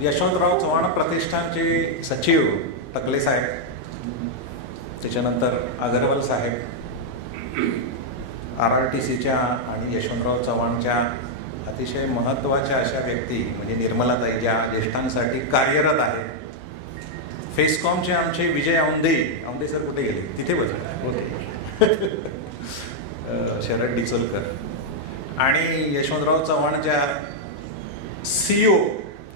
यशवंतराव चव्हाण प्रतिष्ठानचे सचिव टकले साहेब, त्याच्यानंतर अगरवाल साहेब, RRTCच्या आणि यशवंतराव चव्हाणच्या अतिशय महत्त्वाच्या अशा व्यक्ती म्हणजे निर्मलाताई ज्या ज्येष्ठांसाठी कार्यरत आहेत. फेसकॉमचे आमचे विजय औंधे सर कुठे गेले? तिथे बसले. शरद डिचोलकर आणि यशवंतराव चव्हाणच्या CEO.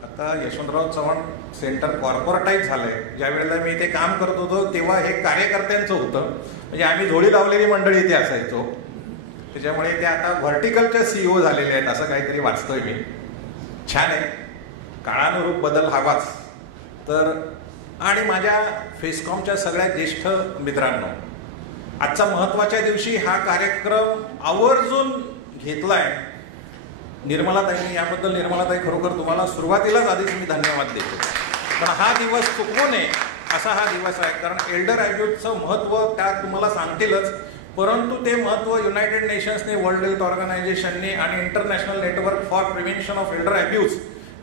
आता यशवंतराव चव्हाण सेंटर कॉर्पोरेटाईज झालंय. ज्या वेळेला मी इथे काम करत होतो तेव्हा हे कार्यकर्त्यांचं होतं, म्हणजे आम्ही जोडी लावलेली मंडळी इथे असायचो. त्याच्यामुळे ते आता व्हर्टिकलच्या CEO झालेले आहेत असं काहीतरी वाचतोय मी. छान आहे, काळानुरूप बदल हवाच. तर आणि माझ्या फेसकॉमच्या सगळ्या ज्येष्ठ मित्रांनो, आजचा महत्त्वाच्या दिवशी हा कार्यक्रम आवर्जून घेतलाय निर्मलाताईंनी. याबद्दल निर्मलाताई खरोखर तुम्हाला सुरुवातीलाच आधीच मी धन्यवाद देतो. पण हा दिवस चुकवू नये असा हा दिवस आहे, कारण एल्डर ॲब्यूजचं महत्त्व त्या तुम्हाला सांगतीलच, परंतु ते महत्त्व युनायटेड नेशन्सने, वर्ल्ड हेल्थ ऑर्गनायझेशनने आणि international network for prevention of Elder abuse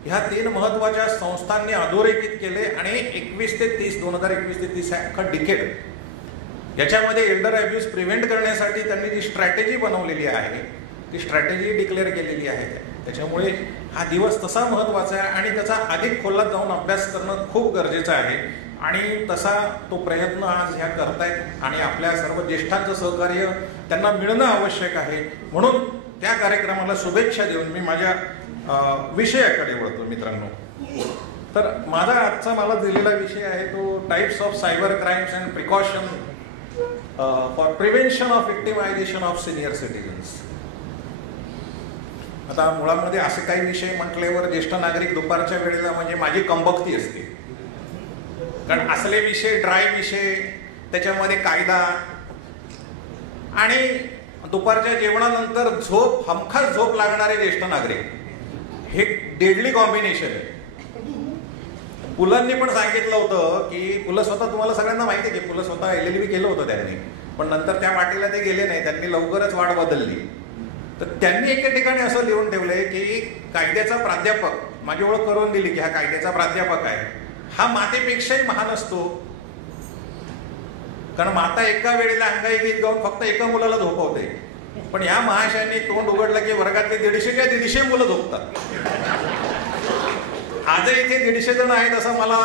ह्या 3 महत्त्वाच्या संस्थांनी अधोरेखित केले. आणि 2021 ते 30 हा डिकेड याच्यामध्ये एल्डर ॲब्यूज प्रिव्हेंट करण्यासाठी त्यांनी जी स्ट्रॅटेजी बनवलेली आहे ती स्ट्रॅटेजी डिक्लेअर केलेली आहे. त्याच्यामुळे हा दिवस तसा महत्त्वाचा आहे आणि त्याचा अधिक खोलात जाऊन अभ्यास करणं खूप गरजेचं आहे. आणि तसा तो प्रयत्न आज ह्या करतायत आणि आपल्या सर्व ज्येष्ठांचं सहकार्य त्यांना मिळणं आवश्यक आहे. म्हणून त्या कार्यक्रमाला शुभेच्छा देऊन मी माझ्या विषयाकडे वळतो. मित्रांनो, तर माझा आजचा मला दिलेला विषय आहे तो types of cyber crimes and precaution for prevention of victimization of senior citizens. आता मुळामध्ये असे काही विषय म्हटल्यावर ज्येष्ठ नागरिक दुपारच्या वेळेला म्हणजे माझी कंबक्ती असते, कारण असले विषय, ड्राय विषय, त्याच्यामध्ये कायदा आणि दुपारच्या जेवणानंतर झोप, हमखास झोप लागणारे ज्येष्ठ नागरिक, हे डेडली कॉम्बिनेशन आहे. पुलंनी पण सांगितलं होतं की पुलं स्वतः, तुम्हाला सगळ्यांना माहिती आहे की पुलं स्वतः LLB केलं होतं त्यांनी, पण नंतर त्या वाटेला ते गेले नाही, त्यांनी लवकरच वाट बदलली. तर त्यांनी एके ठिकाणी असं लिहून ठेवलंय की कायद्याचा प्राध्यापक, माझी ओळख करून दिली की हा कायद्याचा प्राध्यापक आहे, हा मातेपेक्षाही महान असतो. कारण माता एका वेळेला अंगाई गीत गाऊन फक्त एका मुलाला झोपवते, पण ह्या महाशयांनी तोंड उघडलं की वर्गातले 150 मुलं झोपतात. आजही इथे 150 जण आहेत असं मला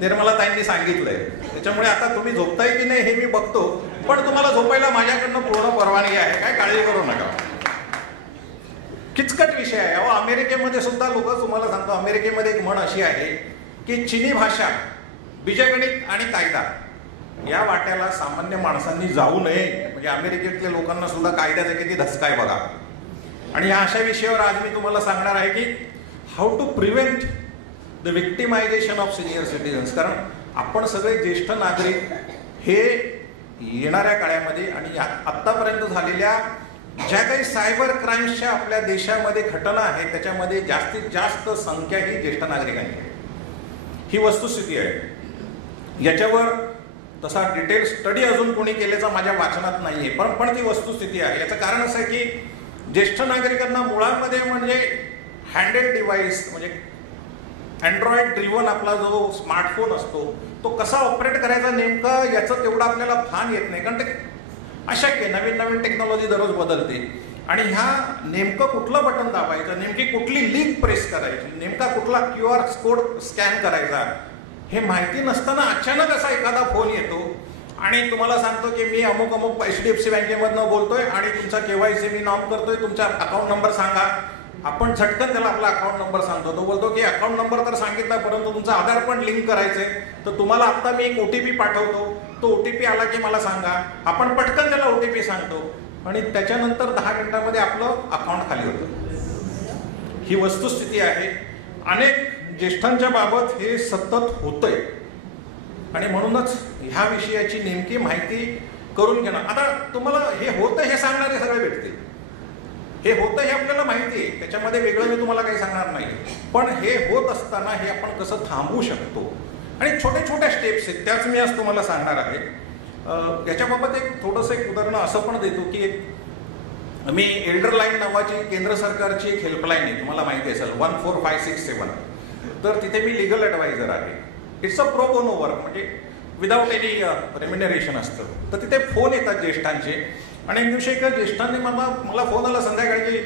निर्मलाताईंनी सांगितलंय. त्याच्यामुळे आता तुम्ही झोपताय की नाही हे मी बघतो, पण तुम्हाला झोपायला माझ्याकडनं पूर्ण परवानगी आहे, काय काळजी करू नका. किचकट विषय आहे. अहो, अमेरिकेमध्ये सुद्धा लोक, तुम्हाला सांगतो, अमेरिकेमध्ये एक म्हण अशी आहे की चिनी भाषा, बीजगणित आणि कायदा या वाट्याला सामान्य माणसांनी जाऊ नये. म्हणजे अमेरिकेतल्या लोकांना सुद्धा कायद्याचा किती धसका आहे बघा. आणि या अशा विषयावर आज मी तुम्हाला सांगणार आहे की how to prevent the victimization of senior citizens. कारण आपण सगळे ज्येष्ठ नागरिक हे येणाऱ्या काळामध्ये आणि आत्तापर्यंत झालेल्या ज्या काही सायबर क्राईम्सच्या आपल्या देशामध्ये घटना आहेत त्याच्यामध्ये जास्तीत जास्त संख्या ही ज्येष्ठ नागरिकांची आहे. ही वस्तुस्थिती आहे. याच्यावर तसा डिटेल स्टडी अजून कोणी केल्याचा माझ्या वाचनात नाहीये, पण ती वस्तुस्थिती आहे. याचं कारण असं आहे की ज्येष्ठ नागरिकांना मुळामध्ये म्हणजे हँडेड डिव्हाइस, म्हणजे अँड्रॉइड ड्रिव्हन आपला जो स्मार्टफोन असतो तो कसा ऑपरेट करायचा नेमका याचं तेवढं आपल्याला भान येत नाही. कारण ते अशक्य, नवीन नवीन टेक्नॉलॉजी दररोज बदलते. आणि ह्या नेमकं कुठलं बटन दाबायचं, नेमकी कुठली लिंक प्रेस करायची, नेमका कुठला QR कोड स्कॅन करायचा हे माहिती नसताना अचानक असा एखादा फोन येतो आणि तुम्हाला सांगतो की मी अमुक HDFC बँकेमधनं बोलतोय आणि तुमचा KYC मी नाम करतोय, तुमचा अकाउंट नंबर सांगा. आपण झटकन त्याला आपला अकाउंट नंबर सांगतो. तो बोलतो की अकाउंट नंबर तर सांगितला, परंतु तुमचं आधार पण लिंक करायचंय, तर तुम्हाला आता मी एक OTP पाठवतो, तो OTP आला की मला सांगा. आपण पटकन त्याला OTP सांगतो आणि त्याच्यानंतर 10 मिनिटांमध्ये आपलं अकाउंट खाली होतं. ही वस्तुस्थिती आहे. अनेक ज्येष्ठांच्या बाबत हे सतत होतंय आणि म्हणूनच ह्या विषयाची नेमकी माहिती करून घेणं. आता तुम्हाला हे होतं हे सांगणारे सगळे भेटते, हे होतं हे आपल्याला माहिती आहे, त्याच्यामध्ये वेगळं मी तुम्हाला काही सांगणार नाही. पण हे होत असताना हे आपण कसं थांबवू शकतो आणि छोट्या छोट्या स्टेप्स आहेत त्याच मी आज तुम्हाला सांगणार आहे. याच्याबाबत एक थोडंसं एक उदाहरण असं पण देतो की मी एल्डर लाईन नावाची केंद्र सरकारची एक हेल्पलाईन आहे, तुम्हाला माहिती असेल 14567. तर तिथे मी लिगल ॲडवायझर आहे. It's a pro bono work, म्हणजे विदाऊट एनी रेम्युनरेशन असतं. तर तिथे फोन येतात ज्येष्ठांचे, आणि एक दिवशी एका ज्येष्ठांनी मला फोन आला संध्याकाळी की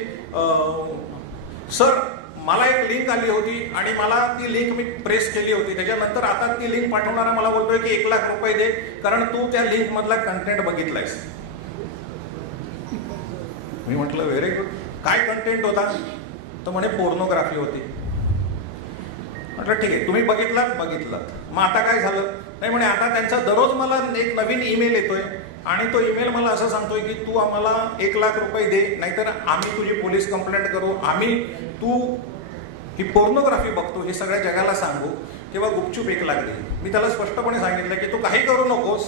सर मला एक लिंक आली होती आणि मला ती लिंक मी प्रेस केली होती, त्याच्यानंतर आता ती लिंक पाठवणारा मला बोलतोय की 1 लाख रुपये दे कारण तू त्या लिंक मधला कंटेंट बघितलायस. मी म्हटलं व्हेरी गुड, काय कंटेंट होता? तर म्हणे पोर्नोग्राफी होती. म्हटलं ठीक आहे, तुम्ही बघितलात, मग आता काय झालं? नाही म्हणे आता त्यांचा दररोज मला एक नवीन ईमेल येतोय आणि तो ईमेल मला असं सांगतोय की तू आम्हाला 1 लाख रुपये दे, नाहीतर आम्ही तुझी पोलीस कंप्लेंट करू, आम्ही तू ही पोर्नोग्राफी बघतो हे सगळ्या जगाला सांगू, किंवा गुपचूप 1 लाख दे. मी त्याला स्पष्टपणे सांगितलं की तू काही करू नकोस,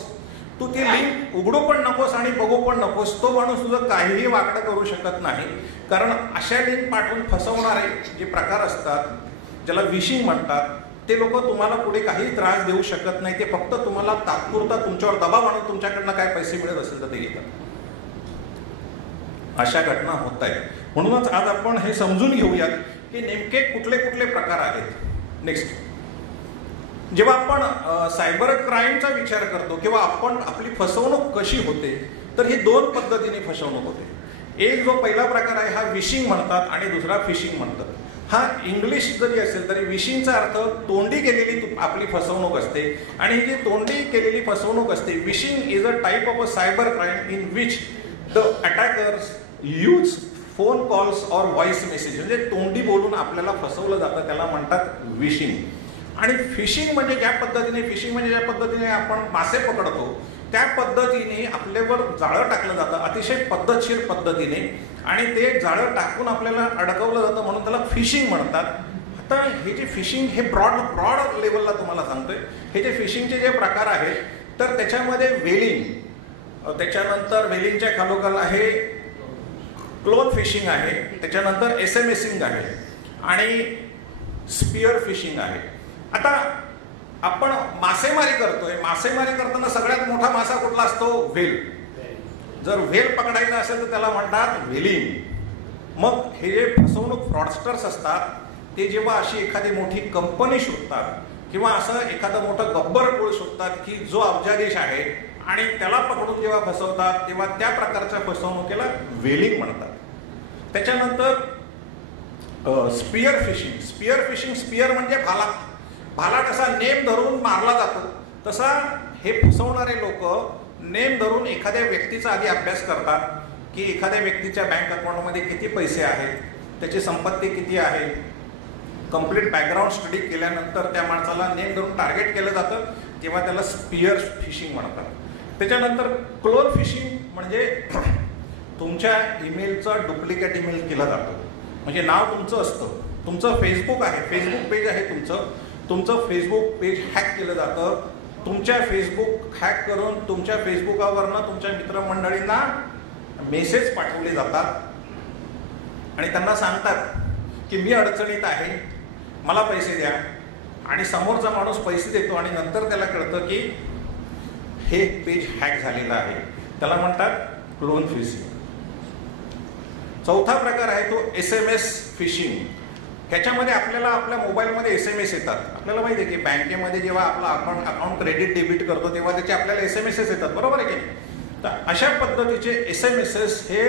तू ती लिंक उघडू पण नकोस आणि बघू पण नकोस. तो माणूस तुझं काहीही वाकडं करू शकत नाही, कारण अशा लिंक पाठवून फसवणारे जे प्रकार असतात, ज्याला विशिंग म्हणतात, ते लोक तुम्हाला पुढे काही त्रास देऊ शकत नाही. ते फक्त तुम्हाला तात्पुरता तुमच्यावर दबाव आणून तुमच्याकडनं काय पैसे मिळत असेल तर ते घेतात. अशा घटना होत आहेत. म्हणूनच आज आपण हे समजून घेऊयात की नेमके कुठले कुठले प्रकार आहेत. नेक्स्ट, जेव्हा आपण सायबर क्राईमचा विचार करतो किंवा आपण आपली फसवणूक कशी होते, तर ही 2 पद्धतीने फसवणूक होते. एक जो पहिला प्रकार आहे हा विशिंग म्हणतात आणि दुसरा फिशिंग म्हणतात. हा इंग्लिश जरी असेल तरी विशिंगचा अर्थ तोंडी केलेली आपली फसवणूक असते, आणि ही जी तोंडी केलेली फसवणूक असते, vishing is a type of a cyber crime in which the attackers use phone calls or voice message, म्हणजे तोंडी बोलून आपल्याला फसवलं जातं, त्याला म्हणतात विशिंग. आणि फिशिंग म्हणजे ज्या पद्धतीने आपण मासे पकडतो त्या पद्धतीने आपल्यावर जाळं टाकलं जातं, अतिशय पद्धतशीर पद्धतीने, आणि ते जाळं टाकून आपल्याला अडकवलं जातं, म्हणून त्याला फिशिंग म्हणतात. आता हे जे फिशिंग हे ब्रॉड लेवलला तुम्हाला सांगतोय, हे जे फिशिंगचे जे प्रकार आहेत, तर त्याच्यामध्ये वेलिंग, त्याच्यानंतर वेलिंगच्या खालोखाल आहे क्लोन फिशिंग आहे, त्याच्यानंतर SMS आहे आणि स्पिअर फिशिंग आहे. आता आपण मासेमारी करतोय, मासेमारी करताना सगळ्यात मोठा मासा कुठला असतो? व्हेल. जर व्हेल पकडायचा असेल तर त्याला म्हणतात व्हेलिंग. मग हे जे फसवणूक फ्रॉडस्टर्स असतात, ते जेव्हा अशी एखादी मोठी कंपनी शोधतात किंवा असं एखादं मोठं गब्बर कुळ शोधतात की जो अब्जाधीश आहे, आणि त्याला पकडून जेव्हा फसवतात तेव्हा त्या प्रकारच्या फसवणुकीला व्हेलिंग म्हणतात. त्याच्यानंतर स्पिअर फिशिंग. स्पिअर म्हणजे भाला कसा नेम धरून मारला जातो, तसा हे फसवणारे लोक नेम धरून एखाद्या व्यक्तीचा आधी अभ्यास करतात की एखाद्या व्यक्तीच्या बँक अकाउंटमध्ये किती पैसे आहेत, त्याची संपत्ती किती आहे. कंप्लीट बॅकग्राऊंड स्टडी केल्यानंतर त्या माणसाला नेम धरून टार्गेट केलं जातं, तेव्हा त्याला स्पिअर फिशिंग म्हणतात. त्याच्यानंतर क्लोन फिशिंग म्हणजे तुमच्या ईमेलचा डुप्लिकेट ईमेल केला जातो. म्हणजे नाव तुमचं असतं, तुमचं फेसबुक पेज आहे, तुमचं फेसबुक पेज हॅक केलं जातं. तुमच्या फेसबुक हॅक करून तुमच्या फेसबुकावरनं तुमच्या मित्रमंडळींना मेसेज पाठवले जातात आणि त्यांना सांगतात की मी अडचणीत आहे, मला पैसे द्या, आणि समोरचा माणूस पैसे देतो आणि नंतर त्याला कळतं की हे पेज हॅक झालेलं आहे. त्याला म्हणतात क्लोन फिशिंग. चौथा प्रकार आहे तो SMS फिशिंग. ह्याच्यामध्ये आपल्याला आपल्या मोबाईलमध्ये SMS येतात. आपल्याला माहिती आहे की बँकेमध्ये जेव्हा आपला अकाउंट क्रेडिट डेबिट करतो तेव्हा त्याचे आपल्याला SMS येतात, बरोबर आहे की? तर अशा पद्धतीचे SMS हे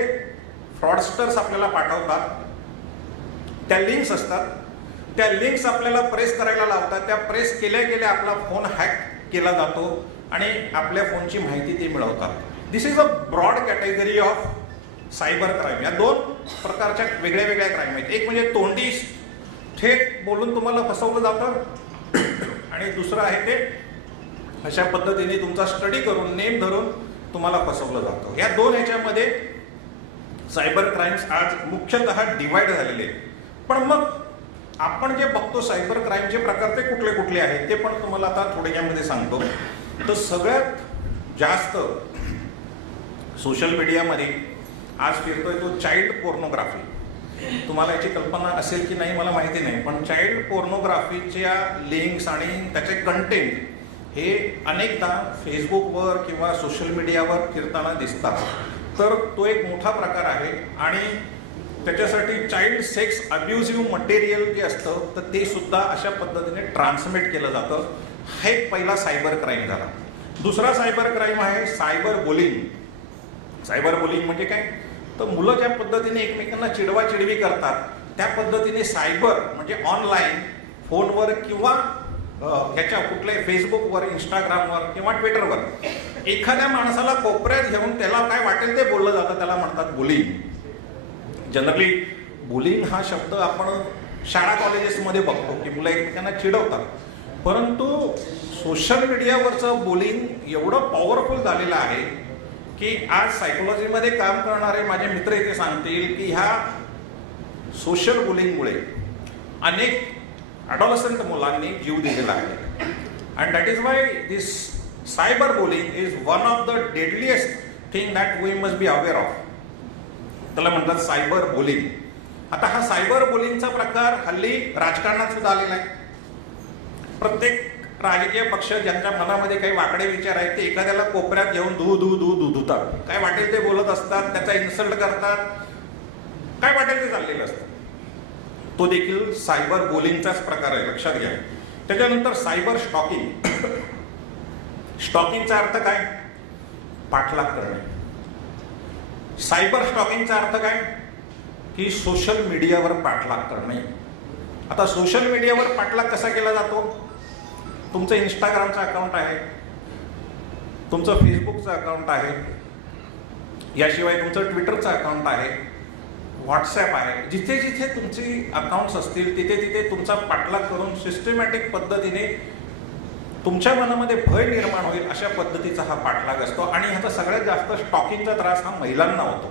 फ्रॉडस्टर्स आपल्याला पाठवतात. त्या लिंक्स असतात, त्या लिंक्स आपल्याला प्रेस करायला लावतात. त्या प्रेस केल्या आपला फोन हॅक केला जातो आणि आपल्या फोनची माहिती ते मिळवतात. This is a broad category of cyber crime. या 2 प्रकारच्या वेगळ्या क्राईम आहेत. एक म्हणजे तोंडी थेट बोलून तुम्हाला फसवलं जातं, आणि दुसरं आहे ते अशा पद्धतीने तुमचा स्टडी करून नेम धरून तुम्हाला फसवलं जातं. या 2 ह्याच्यामध्ये सायबर क्राईम्स आज मुख्यतः डिवाइड झालेले आहेत. पण मग आपण जे बघतो सायबर क्राईमचे प्रकार ते कुठले कुठले आहेत ते पण तुम्हाला आता थोड्यामध्ये सांगतो. तर सगळ्यात जास्त सोशल मीडियामध्ये आज फिरतोय तो चाइल्ड पोर्नोग्राफी. तुम्हाला याची कल्पना असेल की नाही मला माहिती नाही, पण चाइल्ड पोर्नोग्राफीच्या लिंक्स आणि त्याचे कंटेंट हे अनेकदा फेसबुकवर किंवा सोशल मीडियावर फिरताना दिसतात. तर तो एक मोठा प्रकार आहे आणि त्याच्यासाठी चाइल्ड सेक्स अब्युझिव्ह मटेरियल जे असतं तर ते सुद्धा अशा पद्धतीने ट्रान्समिट केलं जातं. हा एक पहिला सायबर क्राईम झाला. दुसरा सायबर क्राईम आहे सायबर बुलिंग. सायबर बुलिंग म्हणजे काय, तर मुलं ज्या पद्धतीने एकमेकांना चिडवाचिडवी करतात त्या पद्धतीने सायबर म्हणजे ऑनलाईन फोनवर किंवा ह्याच्या कुठल्याही फेसबुकवर, इंस्टाग्रामवर किंवा ट्विटरवर एखाद्या माणसाला कोपऱ्यात घेऊन त्याला काय वाटेल ते बोललं जातं, त्याला म्हणतात बुलिंग. जनरली बुलिंग हा शब्द आपण शाळा कॉलेजेसमध्ये बघतो की मुलं एकमेकांना चिडवतात, परंतु सोशल मीडियावरचं बुलिंग एवढं पॉवरफुल झालेलं आहे की आज सायकोलॉजीमध्ये काम करणारे माझे मित्र इथे सांगतील की ह्या सोशल बुलिंगमुळे अनेक ॲडॉलसंट मुलांनी जीव दिलेला आहे. And that is why this cyber bullying is one of the deadliest thing that we must be aware of. त्याला म्हणतात सायबर बुलिंग. आता हा सायबर बुलिंगचा प्रकार हल्ली राजकारणात सुद्धा आलेला आहे. प्रत्येक राजकीय पक्ष ज्यांच्या मनामध्ये काही वाकडे विचार आहेत ते एखाद्याला कोपऱ्यात घेऊन धुतात, काय वाटेल ते बोलत असतात, त्याचा इन्सल्ट करतात, काय वाटेल ते चाललेलं असतं. तो देखील सायबर बुलिंगचाच प्रकार आहे, लक्षात घ्या. त्याच्यानंतर सायबर स्टॉकिंग. स्टॉकिंगचा अर्थ काय, पाठलाग करणे. सायबर स्टॉकिंगचा अर्थ काय की सोशल मीडियावर पाठलाग करणे. आता सोशल मीडियावर पाठलाग कसा केला जातो, तुमचं इंस्टाग्रामचं अकाउंट आहे, तुमचं फेसबुकचं अकाउंट आहे, याशिवाय तुमचं ट्विटरचं अकाउंट आहे, व्हॉट्सॲप आहे. जिथे जिथे तुमची अकाउंट्स असतील तिथे तिथे तुमचा पाठलाग करून सिस्टमॅटिक पद्धतीने तुमच्या मनामध्ये भय निर्माण होईल अशा पद्धतीचा हा पाठलाग असतो. आणि ह्याचा सगळ्यात जास्त स्टॉकिंगचा त्रास हा महिलांना होतो.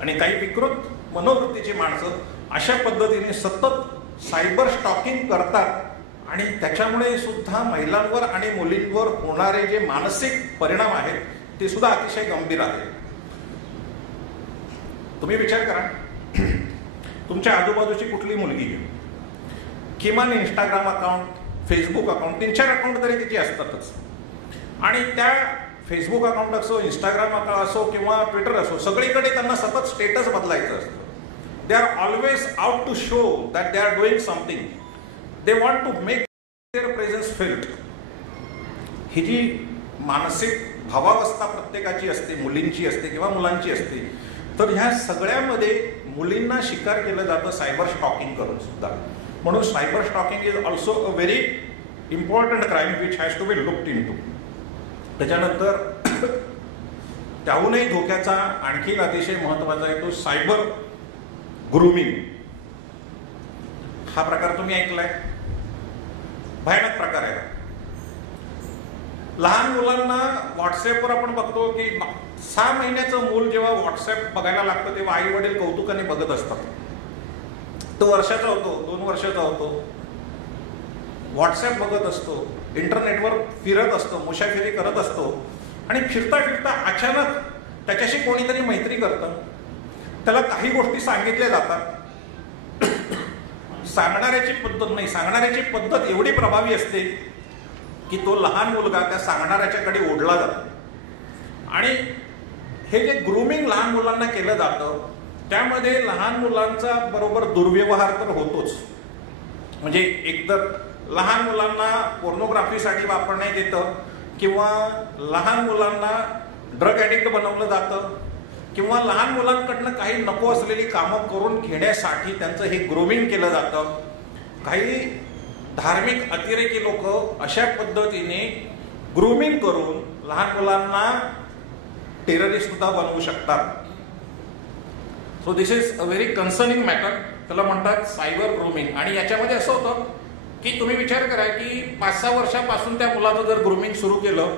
आणि काही विकृत मनोवृत्तीची माणसं अशा पद्धतीने सतत सायबर स्टॉकिंग करतात आणि त्याच्यामुळे सुद्धा महिलांवर आणि मुलींवर होणारे जे मानसिक परिणाम आहेत ते सुद्धा अतिशय गंभीर आहेत. तुम्ही विचार करा, तुमच्या आजूबाजूची कुठली मुलगी किमान Instagram account, Facebook account, 3-4 account तरी तिची असतातच. आणि त्या फेसबुक अकाउंट असो, इंस्टाग्राम अकाउंट असो किंवा ट्विटर असो, सगळीकडे त्यांना सतत स्टेटस बदलायचं असतं. They are always out to show that they are doing something. They want to make their presence felt. ही जी मानसिक भावावस्था प्रत्येकाची असते, मुलींची असते किंवा मुलांची असते, तर ह्या सगळ्यामध्ये मुलींना शिकार केलं जातं सायबर स्टॉकिंग करून सुद्धा. म्हणून cyber stalking is also a very important crime which has to be looked into. त्याच्यानंतर त्याहूनही धोक्याचा आणखी अतिशय महत्वाचा आहे तो सायबर ग्रूमिंग. हा प्रकार तुम्ही ऐकलाय, भयानक प्रकार आहे. लहान मुलांना व्हॉट्सअपवर आपण बघतो की 6 महिन्याचं मूल जेव्हा व्हॉट्सअप बघायला लागतं तेव्हा आई वडील कौतुकाने बघत असतात. तो वर्षाचा होतो, 2 वर्षाचा होतो, व्हॉट्सअप बघत असतो, इंटरनेटवर फिरत असतो, मुशाफिरी करत असतो आणि फिरता फिरता अचानक त्याच्याशी कोणीतरी मैत्री करतं. त्याला काही गोष्टी सांगितल्या जातात. सांगणाऱ्याची पद्धत नाही, सांगणाऱ्याची पद्धत एवढी प्रभावी असते की तो लहान मुलगा त्या सांगणाऱ्याच्याकडे ओढला जातो. आणि हे जे ग्रूमिंग लहान मुलांना केलं जातं त्यामध्ये लहान मुलांचा बरोबर दुर्व्यवहार तर होतोच. म्हणजे एकतर लहान मुलांना पोर्नोग्राफीसाठी वापरण्यात येतं किंवा लहान मुलांना ड्रग ॲडिक्ट बनवलं जातं किंवा लहान मुलांकडनं काही नको असलेली कामं करून घेण्यासाठी त्यांचं हे ग्रूमिंग केलं जातं. काही धार्मिक अतिरेकी लोक अशा पद्धतीने ग्रूमिंग करून लहान मुलांना टेररिस्ट सुद्धा बनवू शकतात. So this is a very concerning matter. त्याला म्हणतात सायबर ग्रूमिंग. आणि याच्यामध्ये असं होतं की तुम्ही विचार करा की 5-6 वर्षापासून त्या मुलाचं जर ग्रूमिंग सुरू केलं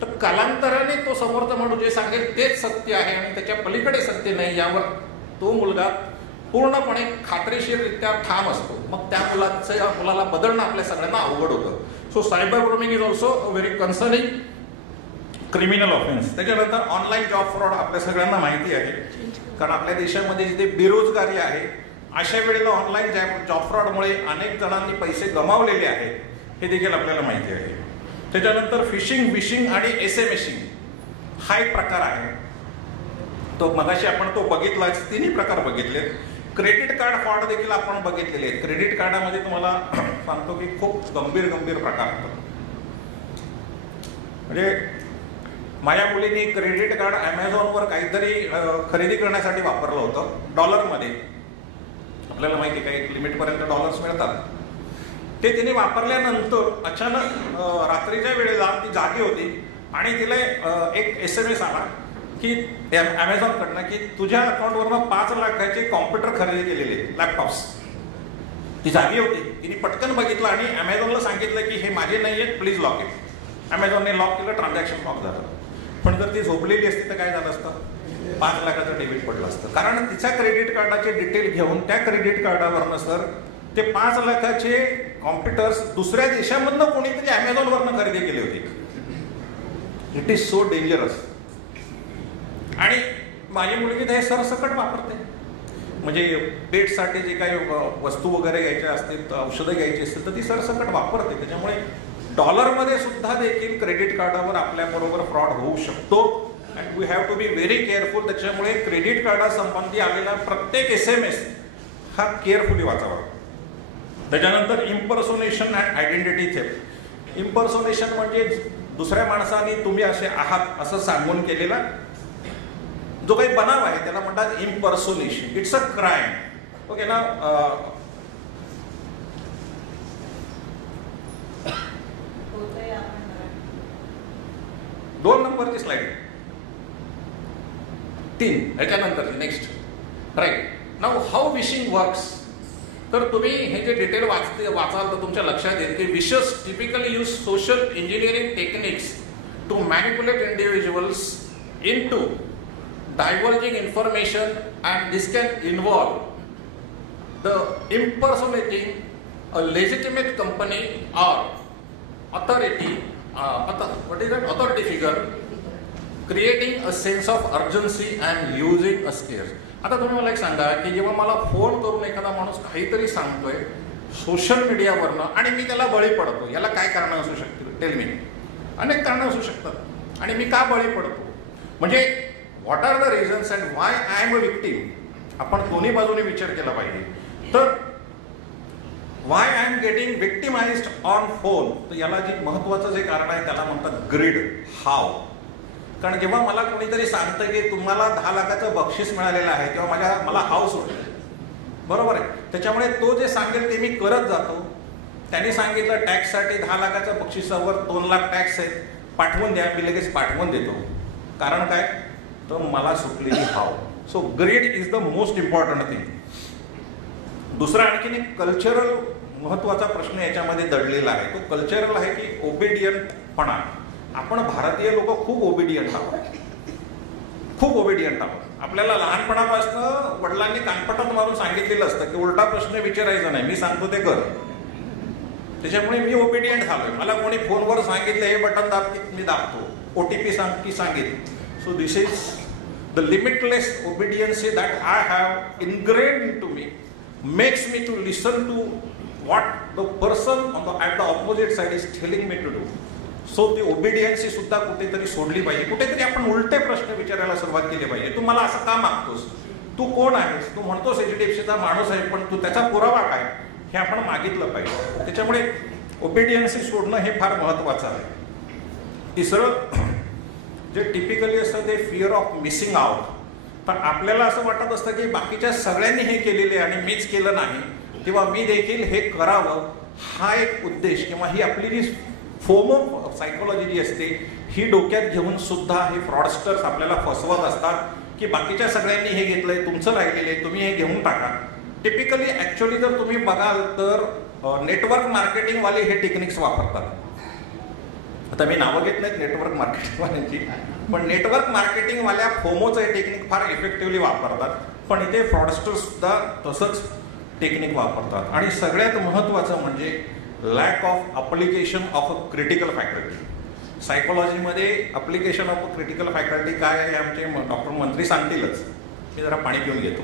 तर कालांतराने तो समोरचा माणूस जे सांगेल तेच सत्य आहे आणि त्याच्या पलीकडे सत्य नाही यावर तो मुलगा पूर्णपणे खात्रीशीररित्या ठाम असतो. मग त्या मुलाला बदलणं आपल्या सगळ्यांना अवघड होतं. So cyber grooming is also a very concerning criminal offence. त्याच्यानंतर ऑनलाईन जॉब फ्रॉड आपल्या सगळ्यांना माहिती आहे, कारण आपल्या देशामध्ये जिथे बेरोजगारी आहे अशा वेळेला ऑनलाईन जॉब फ्रॉडमुळे अनेक जणांनी पैसे गमावलेले आहेत हे देखील आपल्याला माहिती आहे. त्याच्यानंतर फिशिंग, विशिंग आणि SMS हा एक प्रकार आहे. तो मगाशी आपण तो बघितलाच, तिन्ही प्रकार बघितले. क्रेडिट कार्ड फ्रॉड देखील आपण बघितलेले आहेत. क्रेडिट कार्डामध्ये तुम्हाला सांगतो की खूप गंभीर प्रकार असतात. म्हणजे माझ्या मुलीने क्रेडिट कार्ड ॲमेझॉनवर काहीतरी खरेदी करण्यासाठी वापरलं होतं डॉलरमध्ये. आपल्याला माहिती आहे काही लिमिटपर्यंत डॉलर्स मिळतात. ते तिने वापरल्यानंतर अचानक रात्रीच्या वेळेला ती जागी होती आणि तिला एक SMS आला की ॲमेझॉनकडनं की तुझ्या अकाउंटवरनं 5 लाखाचे कॉम्प्युटर खरेदी केलेले, लॅपटॉप्स. ती जागी होती, तिने पटकन बघितलं आणि ॲमेझॉनला सांगितलं की हे माझे नाही आहेत, प्लीज लॉक इट. ॲमेझॉनने लॉक केलं, ट्रान्झॅक्शन लॉक झालं. पण जर ती झोपलेली असती तर काय झालं असतं? 5 लाखाचं डेबिट पडलं असतं. कारण तिच्या क्रेडिट कार्डाचे डिटेल घेऊन त्या क्रेडिट कार्डावरनं सर ते 5 लाखाचे कॉम्प्युटर्स दुसऱ्या देशामधनं कोणीतरी ॲमेझॉनवरनं खरेदी केले होते. It is so dangerous. आणि माझी मुलगी तर हे सरसकट वापरते. म्हणजे पेटसाठी जे काही वस्तू वगैरे घ्यायच्या असतील, औषधं घ्यायची असतील तर ती सरसकट वापरते. त्याच्यामुळे डॉलरमध्ये सुद्धा देखील क्रेडिट कार्डावर आपल्याबरोबर फ्रॉड होऊ शकतो. And we have to be very careful. त्याच्यामुळे क्रेडिट कार्डासंबंधी आलेला प्रत्येक SMS हा केअरफुली वाचावा. त्याच्यानंतर impersonation and identity theft. Impersonation म्हणजे दुसऱ्या माणसाने तुम्ही असे आहात असं सांगून केलेला जो काही बनाव आहे त्याला म्हणतात impersonation. It's a crime. Okay ना. 2 नंबरची स्लाइड 3 ह्याच्यानंतर next. Right. Now how vishing works. तर तुम्ही हे जे डिटेल वाचाल तर तुमच्या लक्षात येईल की phishers typically use social engineering techniques to manipulate individuals into diverging information, and this can involve the impersonating a legitimate company or authority, what is that? Authority figure, creating a sense of urgency and using a scare. आता तुम्ही मला एक सांगा की जेव्हा मला phone करून एखादा माणूस काहीतरी सांगतोय सोशल मीडियावरनं आणि मी त्याला बळी पडतो, याला काय कारणं असू शकतील? Tell me. अनेक कारणं असू शकतात. आणि मी का बळी पडतो? म्हणजे what are the reasons and why I am a victim. आपण दोन्ही बाजूने विचार केला पाहिजे. तर why I am getting victimised on phone, तर याला जे महत्वाचं जे कारण आहे त्याला म्हणतात ग्रीड. हाव. कारण जेव्हा मला कोणीतरी सांगतं की तुम्हाला 10 लाखाचं बक्षीस मिळालेलं आहे तेव्हा मला हाव सोडतं. बरोबर आहे. त्याच्यामुळे तो जे सांगेल ते मी करत जातो. त्यांनी सांगितलं टॅक्ससाठी 10 लाखाच्या बक्षिसावर 2 लाख टॅक्स आहेत, पाठवून द्या, मी लगेच पाठवून देतो. कारण काय? तर मला सुटलेली हाव. So grade is the most important thing. दुसरा आणखीन एक कल्चरल महत्वाचा प्रश्न याच्यामध्ये दडलेला आहे. तो कल्चरल आहे की ओबिडियंटपणा. आपण भारतीय लोक खूप ओबिडियंट आहोत. खूप ओबिडियंट आहोत. आपल्याला लहानपणापासून वडिलांनी कानपटात मारून सांगितलेलं असतं की उलटा प्रश्न विचारायचा नाही, मी सांगतो ते कर. त्याच्यामुळे मी ओबिडियंट झालोय. मला कोणी फोनवर सांगितलं हे बटन दाब की मी दाबतो, OTP सांग की सांगेल. So this is the limitless obedience that I have ingrained into me, makes me to listen to what the person at the opposite side is telling me to do. So the obedience सुद्धा कुठेतरी सोडली पाहिजे. कुठेतरी आपण उलटे प्रश्न विचारायला सुरुवात केली पाहिजे. तू मला असं का मागतोस? तू कोण आहेस? तू म्हणतोस HDFCचा माणूस आहे, पण तू त्याचा पुरावा काय हे आपण मागितलं पाहिजे. त्याच्यामुळे ओबिडियन्स सोडणं हे फार महत्वाचं आहे. तिसरं जे टिपिकली असतं ते फिअर ऑफ मिसिंग आउट. पण आपल्याला असं वाटत असतं की बाकीच्या सगळ्यांनी हे केलेले आणि मीच केलं नाही, तेव्हा मी देखील हे करावं. हा एक उद्देश किंवा ही आपली जी फोमो सायकोलॉजी जी असते ही डोक्यात घेऊन सुद्धा हे फ्रॉडस्टर्स आपल्याला फसवत असतात की बाकीच्या सगळ्यांनी हे घेतलंय, तुमचं राहिलेलं आहे, तुम्ही हे घेऊन टाका. टिपिकली ऍक्च्युअली जर तुम्ही बघाल तर नेटवर्क मार्केटिंगवाले हे टेक्निक्स वापरतात. आता मी नावं घेत नाहीत नेटवर्क मार्केटिंगवाल्यांची, पण नेटवर्क मार्केटिंगवाल्या फोमोचं हे टेक्निक फार इफेक्टिव्हली वापरतात. पण इथे फ्रॉडस्टर सुद्धा तसंच टेक्निक वापरतात. आणि सगळ्यात महत्त्वाचं म्हणजे lack of application of a critical faculty. सायकोलॉजीमध्ये application of a critical faculty काय आहे आमचे डॉक्टर मंत्री सांगतीलच. मी जरा पाणी पिऊन घेतो.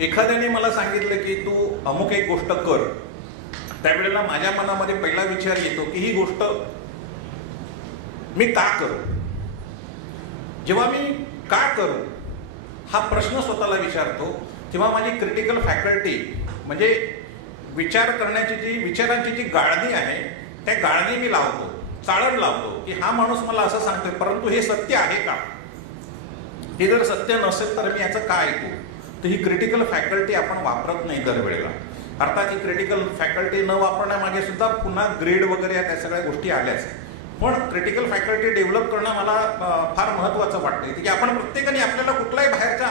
एखाद्याने मला सांगितलं की तू अमुक एक गोष्ट कर, त्यावेळेला माझ्या मनामध्ये पहिला विचार येतो की ही गोष्ट मी का करू. जेव्हा मी काय करू हा प्रश्न स्वतःला विचारतो, तेव्हा माझी क्रिटिकल फॅकल्टी म्हणजे विचार करण्याची विचारांची जी गाळणी आहे त्या गाळणी मी लावतो, चाळण लावतो की हा माणूस मला असं सांगतोय, परंतु हे सत्य आहे का? हे जर सत्य नसेल तर मी याचं काय ऐकू? तर ही क्रिटिकल फॅकल्टी आपण वापरत नाही दरवेळेला. अर्थात ही क्रिटिकल फॅकल्टी न वापरण्यामागे सुद्धा पुन्हा ग्रेड वगैरे त्या सगळ्या गोष्टी आल्याच. पण क्रिटिकल फॅकल्टी डेव्हलप करणं मला फार महत्त्वाचं वाटतं की आपण प्रत्येकाने आपल्याला कुठलाही बाहेरच्या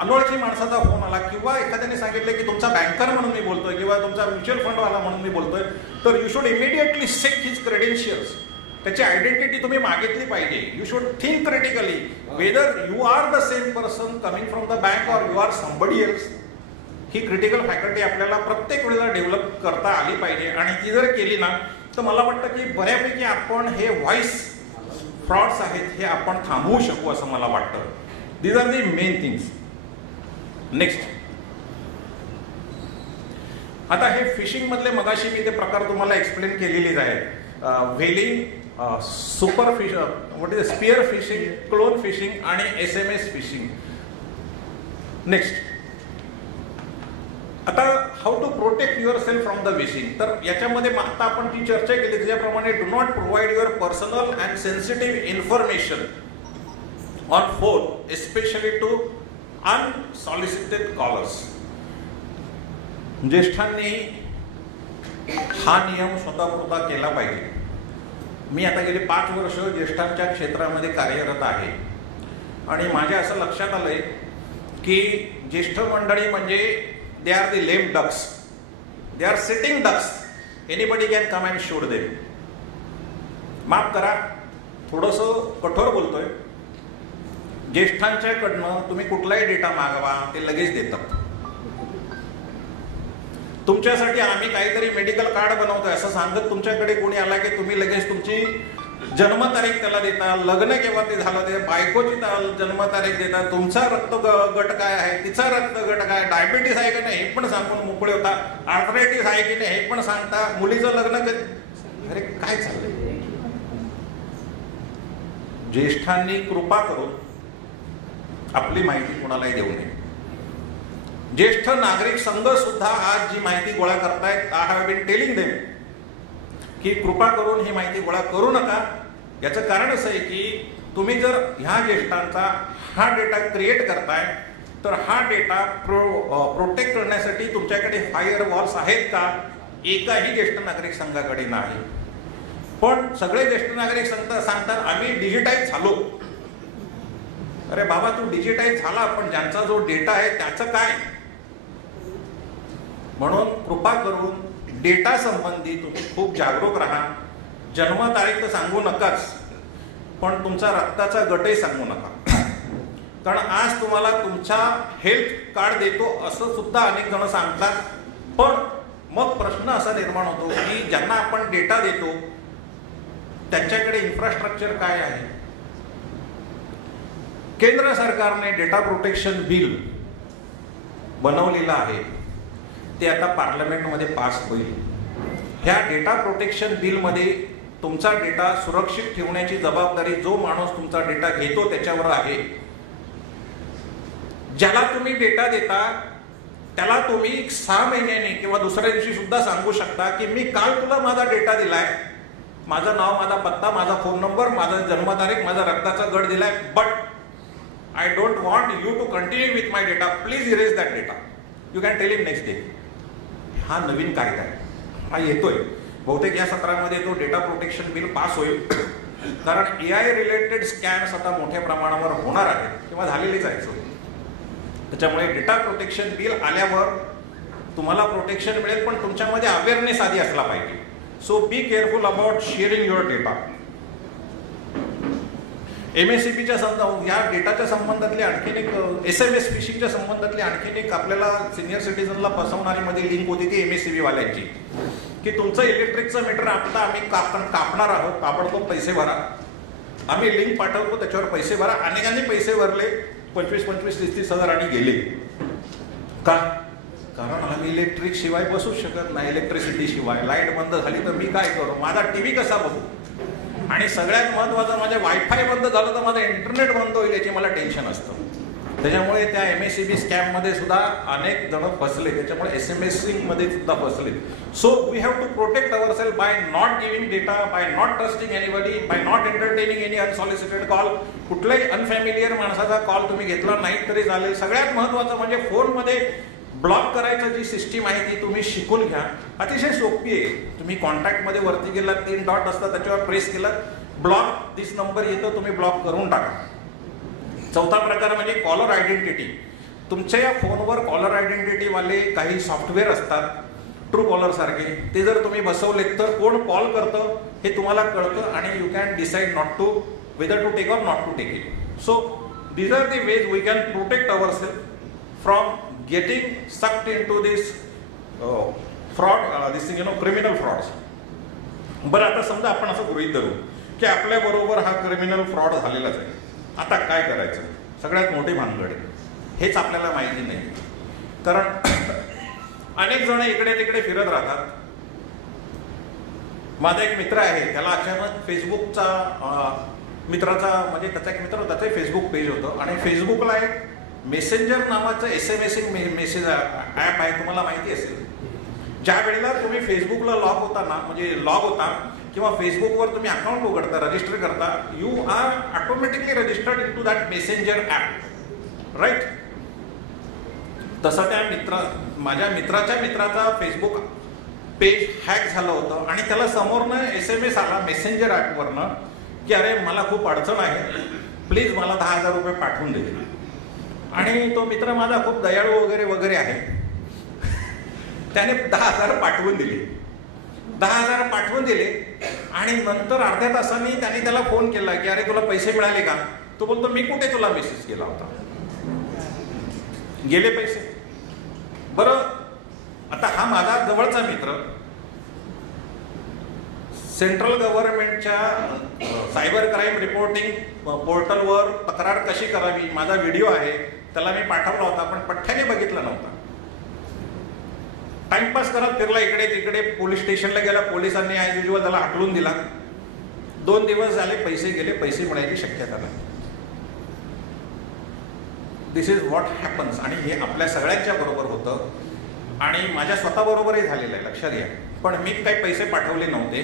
अनोळखी माणसाचा फोन आला किंवा एखाद्याने सांगितलं की तुमचा बँकर म्हणून मी बोलतोय किंवा तुमचा म्युच्युअल फंडवाला म्हणून मी बोलतोय, तर you should immediately check his credentials. त्याची आयडेंटिटी तुम्ही मागितली पाहिजे. You should think critically whether you are the same person coming from the bank or you are somebody else. ही क्रिटिकल फॅकल्टी आपल्याला प्रत्येक वेळेला डेव्हलप करता आली पाहिजे आणि ती जर केली ना तर मला वाटतं की बऱ्यापैकी आपण हे व्हॉइस फ्रॉड्स आहेत हे आपण थांबवू शकू असं मला वाटतं. These are the main things. Next, आता हे फिशिंग मधले मगाशी मी ते प्रकार तुम्हाला एक्सप्लेन केलेलेच आहेत. Whaling, super fish, what is spear phishing, clone phishing आणि SMS फिशिंग. नेक्स्ट, आता how to protect your self from the phishing. तर याच्यामध्ये आता आपण ती चर्चा केली त्याच्याप्रमाणे do not provide your personal and sensitive information on phone especially to unsolicited callers. ज्येष्ठांनी हा नियम स्वतःपुरता केला पाहिजे. मी आता गेली 5 वर्ष ज्येष्ठांच्या क्षेत्रामध्ये कार्यरत आहे आणि माझ्या असं लक्षात आलंय की ज्येष्ठ मंडळी म्हणजे they are the lame ducks, they are sitting ducks, anybody can come and shoot them. माफ करा, थोडंसं कठोर बोलतोय. ज्येष्ठांच्याकडनं तुम्ही कुठलाही डेटा मागवा ते लगेच देतात. तुमच्यासाठी आम्ही काहीतरी मेडिकल कार्ड बनवतोय असं सांगत तुमच्याकडे कोणी आला की तुम्ही लगेच तुमची जन्मतारीख त्याला देता, लग्न केव्हा ते झालं ते, बायकोची जन्मतारीख देता, तुमचा रक्त गट काय आहे, तिचा रक्त गट काय, डायबिटीस आहे की नाही हे पण सांगून मोकळे होता, आर्थरायटिस आहे की नाही हे पण सांगता, मुलीचं लग्न कधी. अरे काय चाललंय? ज्येष्ठांनी कृपा करून आपली माहिती कोणालाही देऊ नये. ज्येष्ठ नागरिक संघ सुद्धा आज जी माहिती गोळा करतायत, I have been telling them की कृपा करून ही माहिती गोळा करू नका. याचं कारण असं आहे की तुम्ही जर ह्या ज्येष्ठांचा हा डेटा क्रिएट करताय तर हा डेटा प्रोटेक्ट करण्यासाठी तुमच्याकडे फायर वॉल्स आहेत का? एकाही ज्येष्ठ नागरिक संघाकडे नाही. पण सगळे ज्येष्ठ नागरिक सांगतात आम्ही डिजिटाईज झालो. अरे बाबा, तू डिजिटाईज झाला पण ज्यांचा जो डेटा आहे त्याचं काय? म्हणून कृपा करून डेटा संबंधी तुम्ही खूप जागरूक राहा. जन्मतारीख तर सांगू नकाच, पण तुमचा रक्ताचा गटही सांगू नका. कारण आज तुम्हाला तुमचा हेल्थ कार्ड देतो असं सुद्धा अनेक जण सांगतात. पण मग प्रश्न असा निर्माण होतो की ज्यांना आपण डेटा देतो त्यांच्याकडे इन्फ्रास्ट्रक्चर काय आहे? केंद्र सरकारने डेटा प्रोटेक्शन बिल बनवलेलं आहे, ते आता पार्लमेंटमध्ये पास होईल. ह्या डेटा प्रोटेक्शन बिलमध्ये तुमचा डेटा सुरक्षित ठेवण्याची जबाबदारी जो माणूस तुमचा डेटा घेतो त्याच्यावर आहे. ज्याला तुम्ही डेटा देता त्याला तुम्ही 6 महिन्यांनी किंवा दुसऱ्या दिवशी सुद्धा सांगू शकता की मी काल तुला माझा डेटा दिलाय, माझं नाव, माझा पत्ता, माझा फोन नंबर, माझा जन्मतारीख, माझा रक्ताचा गट दिलाय, but I don't want you to continue with my data, please erase that data. You can tell him next day. हा नवीन कायदा आहे, हा येतोय. बहुतेक या सत्रामध्ये तो डेटा प्रोटेक्शन बिल पास होईल. कारण AI रिलेटेड स्कॅम्स आता मोठ्या प्रमाणावर होणार आहेत किंवा झालेलीच आहेत. त्याच्यामुळे डेटा प्रोटेक्शन बिल आल्यावर तुम्हाला प्रोटेक्शन मिळेल, पण तुमच्यामध्ये अवेअरनेस आधी असला पाहिजे. So be careful about sharing your data. MSCPच्या या डेटाच्या संबंधातली आणखीन एक SMS फिशिंगच्या संबंधातली आणखीन एक आपल्याला सिनियर सिटीजनला फसवणारी मध्ये लिंक होती ती MSCP वाल्यांची की तुमचं इलेक्ट्रिकचं मीटर आता आम्ही कापणार आहोत, ताबडतोब पैसे भरा. आम्ही लिंक पाठवतो त्याच्यावर पैसे भरा. अनेकांनी पैसे भरले, 25-30 हजार आणि गेले. का? कारण आम्ही इलेक्ट्रिक शिवाय बसूच शकत नाही. इलेक्ट्रिसिटी शिवाय लाईट बंद झाली तर मी काय करू? माझा TV कसा बघू? आणि सगळ्यात महत्त्वाचं म्हणजे वायफाय बंद झालं तर माझं इंटरनेट बंद होईल याची मला टेन्शन असतं. त्याच्यामुळे त्या MSCB स्कॅममध्ये सुद्धा अनेक जण फसले, त्याच्यामुळे SMS-मध्ये सुद्धा फसले. So we have to protect our self by not giving data, by not trusting anybody, by not entertaining any unsolicited call. कुठल्याही अनफॅमिलियर माणसाचा कॉल तुम्ही घेतला नाही तरी चालेल. सगळ्यात महत्त्वाचं म्हणजे फोनमध्ये ब्लॉक करायचं जी सिस्टीम आहे ती तुम्ही शिकून घ्या. अतिशय सोपी आहे. तुम्ही कॉन्टॅक्टमध्ये वरती गेलात, 3 डॉट असतात, त्याच्यावर प्रेस केलात, ब्लॉक दिस नंबर येतो, तुम्ही ब्लॉक करून टाका. चौथा प्रकार म्हणजे कॉलर आयडेंटिटी. तुमच्या या फोनवर कॉलर आयडेंटिटीवाले काही सॉफ्टवेअर असतात, ट्रू कॉलर सारखे. ते जर तुम्ही बसवलेत तर कोण कॉल करतं हे तुम्हाला कळतं आणि you can decide not to whether to take or not to take it. So these are the ways we can protect our self from getting sucked into this fraud, this criminal frauds. बरं, आता समजा आपण असं गृहीत धरू की आपल्याबरोबर हा क्रिमिनल फ्रॉड झालेलाच आहे. आता काय करायचं? सगळ्यात मोठी भानगड आहे. हेच आपल्याला माहिती नाही, कारण अनेक जण इकडे तिकडे फिरत राहतात. माझा एक मित्र आहे, त्याला अचानक फेसबुकचा मित्राचा म्हणजे त्याचा एक मित्र होता, त्याचं फेसबुक पेज होतं आणि फेसबुकला एक मेसेंजर नावाचं SMS मेसेज ॲप आहे, तुम्हाला माहिती असेल. ज्या वेळेला तुम्ही फेसबुकला लॉग होता ना, म्हणजे लॉग होता किंवा फेसबुकवर तुम्ही अकाउंट उघडता, रजिस्टर करता, you are automatically registered into that messenger app, right. तसं त्या माझ्या मित्राच्या मित्राचा फेसबुक पेज हॅक झालं होतं आणि त्याला समोरनं SMS आला मेसेंजर ॲपवरनं की अरे मला खूप अडचण आहे, प्लीज मला 10,000 रुपये पाठवून दे. आणि तो मित्र माझा खूप दयाळू वगैरे वगैरे आहे, त्याने 10,000 पाठवून दिले. 10,000 पाठवून दिले आणि नंतर अर्ध्या तासांनी त्याने त्याला फोन केला की अरे तुला पैसे मिळाले का? तो बोलतो मी कुठे तुला मेसेज केला होता, गेले पैसे. बरं, आता हा माझा जवळचा मित्र सेंट्रल गव्हर्नमेंटच्या सायबर क्राईम रिपोर्टिंग पोर्टलवर तक्रार कशी करावी माझा व्हिडिओ आहे, त्याला मी पाठवला होता, पण पठ्ठ्याने बघितला नव्हता. टाइमपास करत फिरला इकडे तिकडे, पोलीस स्टेशनला गेला, पोलिसांनी ॲज युज्युअल त्याला हटवून दिला. 2 दिवस झाले, पैसे गेले, पैसे मिळायची शक्यता नाही. दिस इज व्हॉट हॅपन्स. आणि हे आपल्या सगळ्यांच्या बरोबर होतं आणि माझ्या स्वतःबरोबरही झालेलं आहे, लक्षात घ्या. पण मी काही पैसे पाठवले नव्हते.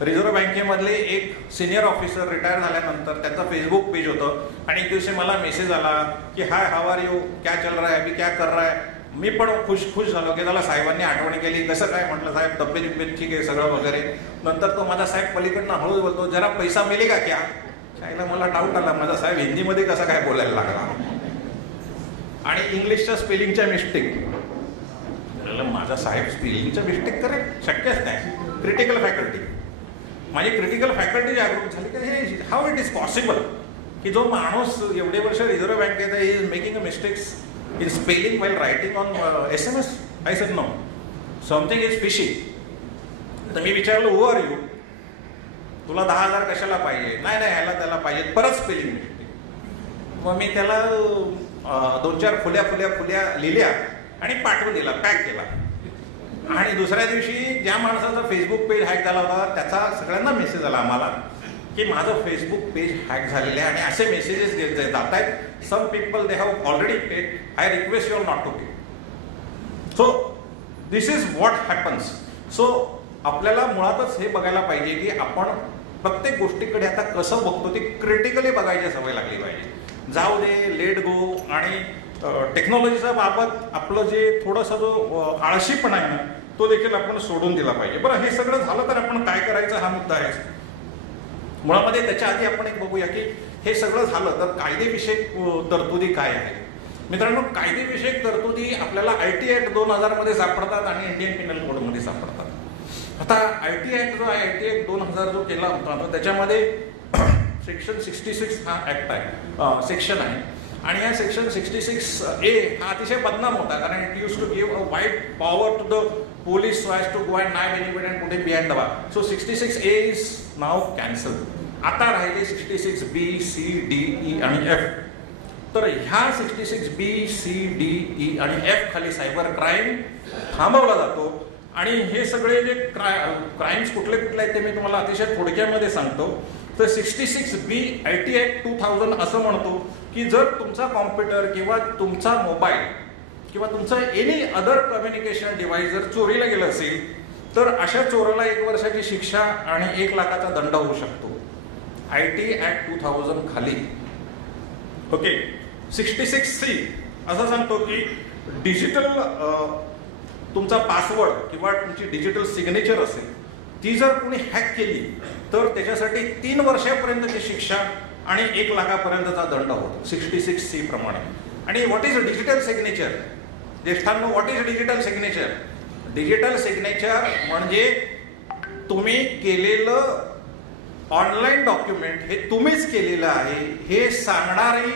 रिझर्व्ह बँकेमधले एक सिनियर ऑफिसर रिटायर झाल्यानंतर त्याचं फेसबुक पेज होतं आणि एक दिवशी मला मेसेज आला की हाय हाव आर यू, क्या चल रहा है, अभी क्या कर रहा है. मी पण खुश झालो की त्याला साहेबांनी आठवण केली. कसं काय म्हटलं, साहेब तब्येत ठीक आहे सगळं वगैरे. नंतर तो माझा साहेब पलीकडनं हळूच बोलतो जरा पैसा मिळेल का क्या. त्याला मला डाऊट आला, माझा साहेब हिंदीमध्ये कसा काय बोलायला लागला आणि इंग्लिशच्या स्पेलिंगच्या मिस्टेक. माझा साहेब स्पेलिंगच्या मिस्टेक करेक्ट शक्यच नाही. क्रिटिकल फॅकल्टी, माझी क्रिटिकल फॅकल्टी जागरूक झाली की हे हाऊ इट इज पॉसिबल की जो माणूस एवढे वर्ष रिझर्व्ह बँकेत आहे is making a mistakes in spelling while writing on SMS. I said no, something is fishy. तर मी विचारलं who are you, तुला 10,000 कशाला पाहिजे. नाही ह्याला त्याला पाहिजे, परत स्पेलिंग मिस्टेक. मग मी त्याला 2-4 फुल्या लिहिल्या आणि पाठवून दिला, पॅक केला. आणि दुसऱ्या दिवशी ज्या माणसाचा फेसबुक पेज हॅक झाला होता त्याचा सगळ्यांना मेसेज आला आम्हाला की माझं फेसबुक पेज हॅक झालेलं आहे आणि असे मेसेजेस जात आहेत. Some people they have already paid, I request your not to pay. So this is what happens. So आपल्याला मुळातच हे बघायला पाहिजे की आपण प्रत्येक गोष्टीकडे आता कसं बघतो ते क्रिटिकली बघायची सवय लागली पाहिजे. जाऊ दे, लेट गो. आणि टेक्नॉलॉजीच्या बाबत आपलं जे थोडंसं जो आळशीपणा आहे ना तो देखील आपण सोडून दिला पाहिजे. बरं, हे सगळं झालं तर आपण काय करायचं हा मुद्दा आहे. मुळामध्ये त्याच्या आधी आपण एक बघूया की हे सगळं झालं तर कायदेविषयक तरतुदी काय आहेत. मित्रांनो, कायदेविषयक तरतुदी आपल्याला IT ऍक्ट 2000 मध्ये सापडतात आणि इंडियन पिनल कोडमध्ये सापडतात. आता IT ऍक्ट जो आहे, IT ऍक्ट 2000 जो केला होता त्याच्यामध्ये सेक्शन 66 हा ऍक्ट आहे, सेक्शन आहे. आणि या सेक्शन 66A हा अतिशय बदनाम होता कारण it use to give a wide power to the police so as to go and nab anybody and put him behind the bar. So 66A is now cancelled. आता राहिले 66B, C, D, E आणि F. तर ह्या 66B, C, D, E आणि F खाली cyber crime थांबवला जातो आणि हे सगळे जे क्राईम्स कुठले कुठले आहेत ते मी तुम्हाला अतिशय थोडक्यामध्ये सांगतो. तर 66B IT Act 2000 असं म्हणतो की जर तुमचा कॉम्प्युटर किंवा तुमचा मोबाईल किंवा तुमचं एनी अदर कम्युनिकेशन डिव्हाइस जर चोरीला गेलं असेल तर अशा चोराला 1 वर्षाची शिक्षा आणि 1 लाखाचा दंड होऊ शकतो. IT Act 2000 खाली. ओके. 66C असं सांगतो की डिजिटल तुमचा पासवर्ड किंवा तुमची डिजिटल सिग्नेचर असेल ती जर कोणी हॅक केली तर त्याच्यासाठी 3 वर्षापर्यंतची शिक्षा आणि 1 लाखापर्यंतचा दंड होतो 66C प्रमाणे. आणि व्हॉट इज डिजिटल सिग्नेचर? ज्येष्ठांनो, what is digital signature? Digital signature म्हणजे तुम्ही केलेलं ऑनलाईन डॉक्युमेंट हे तुम्हीच केलेलं आहे हे सांगणारी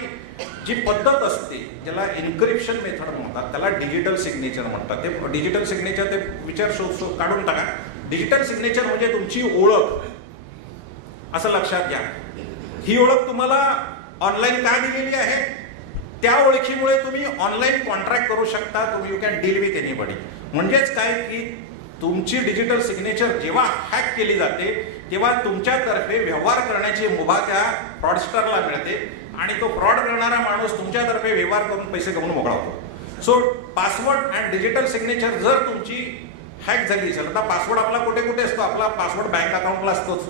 जी पद्धत असते ज्याला इन्क्रिप्शन मेथड म्हणतात त्याला डिजिटल सिग्नेचर म्हणतात. ते डिजिटल सिग्नेचर ते विचार काढून टाका. डिजिटल सिग्नेचर म्हणजे तुमची ओळख असं लक्षात घ्या. ही ओळख तुम्हाला ऑनलाईन का दिलेली आहे? त्या ओळखीमुळे तुम्ही ऑनलाईन कॉन्ट्रॅक्ट करू शकता. तुम्ही you can deal with anybody. म्हणजेच काय की तुमची डिजिटल सिग्नेचर जेव्हा हॅक केली जाते तेव्हा तुमच्यातर्फे व्यवहार करण्याची मुभा त्या फ्रॉडस्टरला मिळते आणि तो फ्रॉड करणारा माणूस तुमच्यातर्फे व्यवहार करून पैसे कमवून मोकळा होतो. So password and digital signature जर तुमची हॅक झाली असेल, आता पासवर्ड आपला कुठे कुठे असतो? आपला पासवर्ड बँक अकाउंटला असतोच,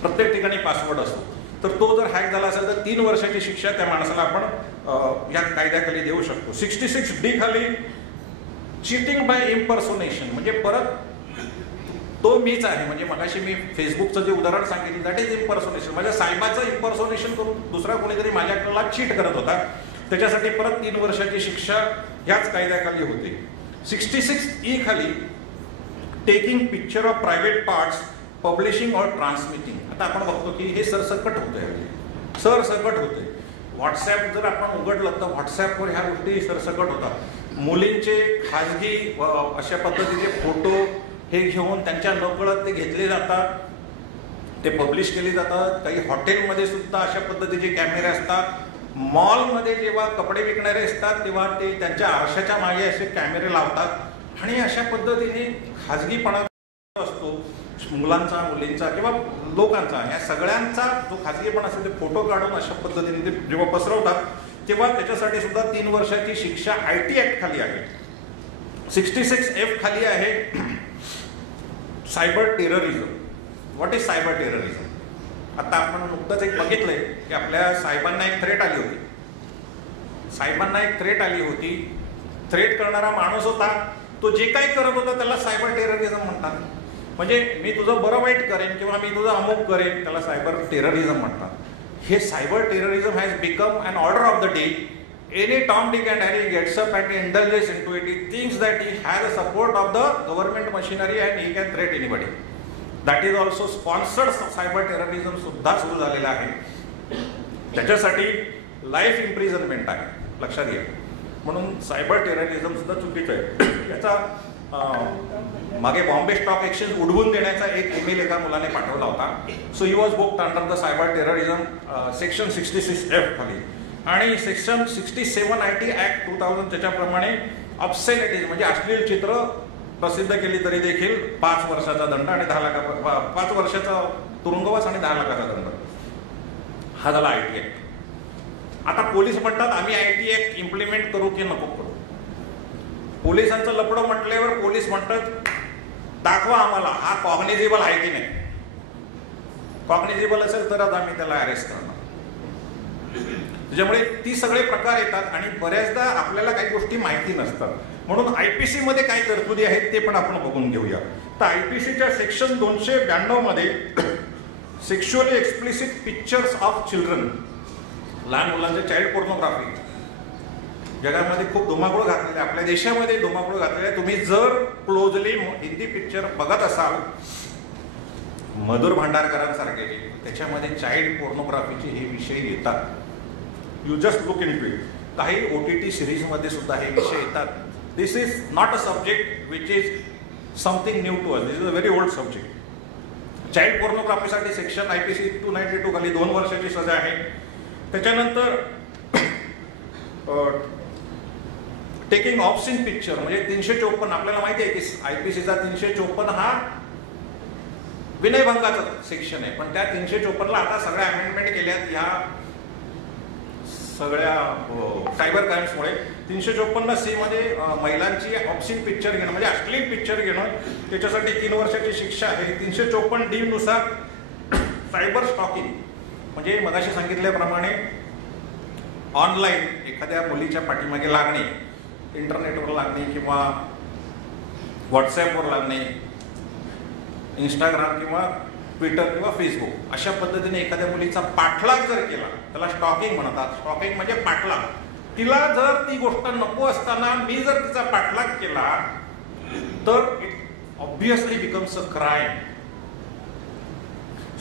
प्रत्येक ठिकाणी पासवर्ड असतो. तर तो जर हॅक झाला असेल तर 3 वर्षाची शिक्षा त्या माणसाला आपण या कायद्याखाली देऊ शकतो. 66D खाली चीटिंग बाय इम्पर्सोनेशन म्हणजे परत तो मीच आहे. म्हणजे मगाशी मी फेसबुकचं जे उदाहरण सांगितलं दॅट इज इम्पर्सोनेशन. माझ्या साहेबाचं इम्पर्सोनेशन करून दुसरा कोणीतरी माझ्याकडला चीट करत होता त्याच्यासाठी परत 3 वर्षाची शिक्षा ह्याच कायद्याखाली होती. 66E खाली taking picture of private parts publishing और ट्रान्समिटिंग. आता आपण बघतो की हे सरसकट होतंय, सरसकट होतंय. व्हॉट्सॲप जर आपण उघडलं तर व्हॉट्सॲपवर ह्या गोष्टी सरसकट होतात. मुलींचे खाजगी अशा पद्धतीचे फोटो हे घेऊन त्यांच्या नकळत ते घेतले जातात, ते पब्लिश केले जातात. काही हॉटेलमध्ये सुद्धा अशा पद्धतीचे कॅमेरे असतात. मॉलमध्ये जेव्हा कपडे विकणारे असतात तेव्हा ते त्यांच्या आरशाच्या मागे असे कॅमेरे लावतात आणि अशा पद्धतीने खाजगीपणा असतो मुलांचा, मुलींचा किंवा लोकांचा, या सगळ्यांचा जो खाजगीपणा असेल ते फोटो काढून अशा पद्धतीने ते जेव्हा पसरवतात तेव्हा त्याच्यासाठी सुद्धा 3 वर्षाची शिक्षा IT Act खाली आहे. 66F खाली आहे cyber terrorism. What is cyber terrorism? आता आपण नुकतंच एक बघितलंय की आपल्या साहेबांना एक थ्रेट आली होती. साहेबांना एक थ्रेट आली होती. थ्रेट करणारा माणूस होता, तो जे काही करत होता त्याला सायबर टेररिझम म्हणतात. म्हणजे मी तुझं बरं वाईट करेन किंवा मी तुझं अमुक करेन त्याला सायबर टेररिझम म्हणतात. हे cyber terrorism has become an order of the day. Any Tom, Dick and Harry gets up and indulges into it. He thinks that he has the support of the government machinery and he can threat anybody. That is also sponsored cyber terrorism सुद्धा सुरू झालेला आहे. त्याच्यासाठी life imprisonment आहे, लक्षात घ्या. म्हणून cyber terrorism सुद्धा चुकीचं आहे. याचा मागे बॉम्बे स्टॉक एक्सचेंज उडवून देण्याचा एक ईमेल एका मुलाने पाठवला होता. So he was booked under the cyber terrorism section 66F खाली. आणि सेक्शन 67 IT Act 2000 त्याच्याप्रमाणे ऑब्सेनिटीज म्हणजे अश्लील चित्र प्रसिद्ध केली तरी देखील 5 वर्षाचा दंड आणि 5 वर्षाचा तुरुंगवास आणि 10 लाखाचा दंड. हा झाला IT Act. आता पोलीस म्हणतात आम्ही IT Act इम्प्लिमेंट करू की नको करू. पोलिसांचं लपडं म्हटल्यावर पोलीस म्हणतात दाखवा आम्हाला हा कॉग्निझेबल आहे की नाही. कॉग्निझेबल असेल तरच आम्ही त्याला अरेस्ट करणार. त्याच्यामुळे ती सगळे प्रकार येतात आणि बऱ्याचदा आपल्याला काही गोष्टी माहिती नसतात. म्हणून IPC मध्ये काही तरतुदी आहेत ते पण आपण बघून घेऊया. तर IPCच्या सेक्शन 292 मध्ये sexually explicit pictures of children, लहान मुलांचे चाइल्ड पोर्नोग्राफी जगामध्ये खूप धुमाकूळ घातलेले, आपल्या देशामध्ये धुमाकूळ घातलेले. तुम्ही जर क्लोजली हिंदी पिक्चर बघत असाल मधुर भांडारकरांसारखे त्याच्यामध्ये चाइल्ड पोर्नोग्राफीचे हे विषय येतात. You just look into it. काही OTT सिरीजमध्ये सुद्धा हे विषय येतात. This is not a subject which is something new to us. This is a very old subject. Child पोर्नोग्राफीसाठी सेक्शन IPC 292 खाली 2 वर्षाची सजा आहे. त्याच्यानंतर टेकिंग ऑप्शन पिक्चर म्हणजे 354 आपल्याला माहिती आहे की IPCचा 354 हा विनयभंगाचा सेक्शन आहे, पण त्या 354ला आता सगळ्या अमेंडमेंट केल्यात ह्या सगळ्या सायबर क्राईम्समुळे. 354C मध्ये महिलांची ऑप्शन पिक्चर घेणं म्हणजे अश्लील पिक्चर घेणं त्याच्यासाठी 3 वर्षाची शिक्षा आहे. 354D नुसार सायबर स्टॉकिंग म्हणजे मगाशी सांगितल्याप्रमाणे ऑनलाईन एखाद्या मुलीच्या पाठीमागे लागणे, इंटरनेटवर लागणे किंवा व्हॉट्सॲपवर लागणे, इंस्टाग्राम किंवा ट्विटर किंवा फेसबुक अशा पद्धतीने एखाद्या मुलीचा पाठलाग जर केला, त्याला स्टॉकिंग म्हणतात. स्टॉकिंग म्हणजे पाठलाग. तिला जर ती गोष्ट नको असताना मी जर तिचा पाठलाग केला तर it obviously becomes a crime.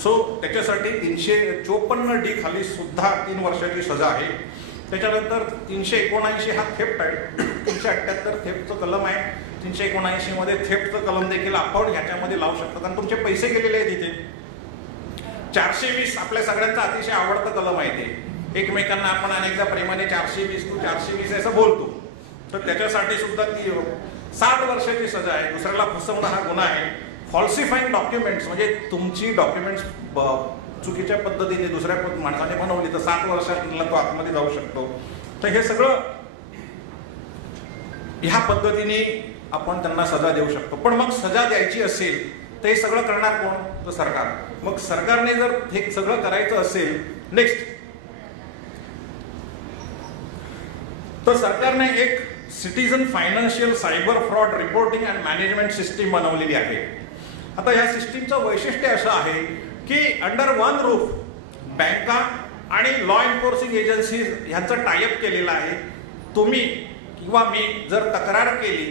So त्याच्यासाठी 354D खाली सुद्धा 3 वर्षाची सजा आहे. त्याच्यानंतर 379 हा थेफ्ट आहे, 378 थेफ्टचं कलम आहे, 379 मध्ये थेफ्टचं कलम देखील आपण ह्याच्यामध्ये लावू शकतो कारण तुमचे पैसे गेलेले आहेत इथे. 420 आपल्या सगळ्यांचा अतिशय आवडतं कलम आहे ते. एकमेकांना आपण अनेकदा प्रेमाने 420 तू 420 असं बोलतो, तर त्याच्यासाठी सुद्धा ती 7 वर्षाची सजा आहे. दुसऱ्याला फसवणं हा गुन्हा आहे. फॉल्सिफाईंग डॉक्युमेंट्स म्हणजे तुमची डॉक्युमेंट्स चुकीच्या पद्धतीने दुसऱ्या माणसाने बनवली तर 7 वर्षांना तो आतमध्ये जाऊ शकतो. तर हे सगळं ह्या पद्धतीने आपण त्यांना सजा देऊ शकतो. पण मग सजा द्यायची असेल तर हे सगळं करणार कोण? तर सरकार. मग सरकारने जर हे सगळं करायचं असेल, नेक्स्ट तर सरकारने एक citizen financial cyber fraud reporting and management system बनवलेली आहे. आता या सिस्टीमचं वैशिष्ट्य असं आहे की अंडर वन रूफ बँका आणि लॉ एन्फोर्सिंग एजन्सीज ह्यांचं टायअप केलेलं आहे. तुम्ही किंवा मी जर तक्रार केली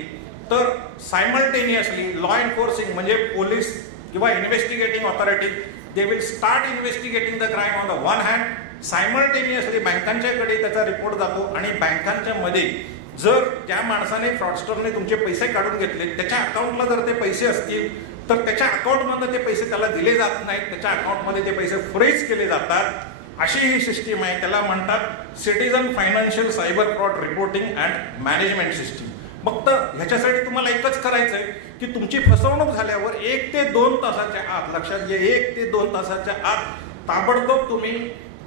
तर सायमल्टेनियसली लॉ एन्फोर्सिंग म्हणजे पोलीस किंवा investigating authority they will start investigating the crime on the one hand. Simultaneously बँकांच्याकडे त्याचा रिपोर्ट जातो आणि बँकांच्या मध्ये जर त्या माणसाने फ्रॉडस्टरने तुमचे पैसे काढून घेतले, त्याच्या अकाउंटला जर ते पैसे असतील तर त्याच्या अकाउंटमधून ते पैसे त्याला दिले जात नाहीत, त्याच्या अकाउंटमध्ये ते पैसे फ्रीज केले जातात. अशी ही सिस्टीम आहे. त्याला म्हणतात citizen financial cyber fraud reporting and management system. फक्त ह्याच्यासाठी तुम्हाला एकच करायचं आहे की तुमची फसवणूक झाल्यावर 1 ते 2 तासाच्या आत, लक्षात घ्या 1 ते 2 तासाच्या आत ताबडतोब तुम्ही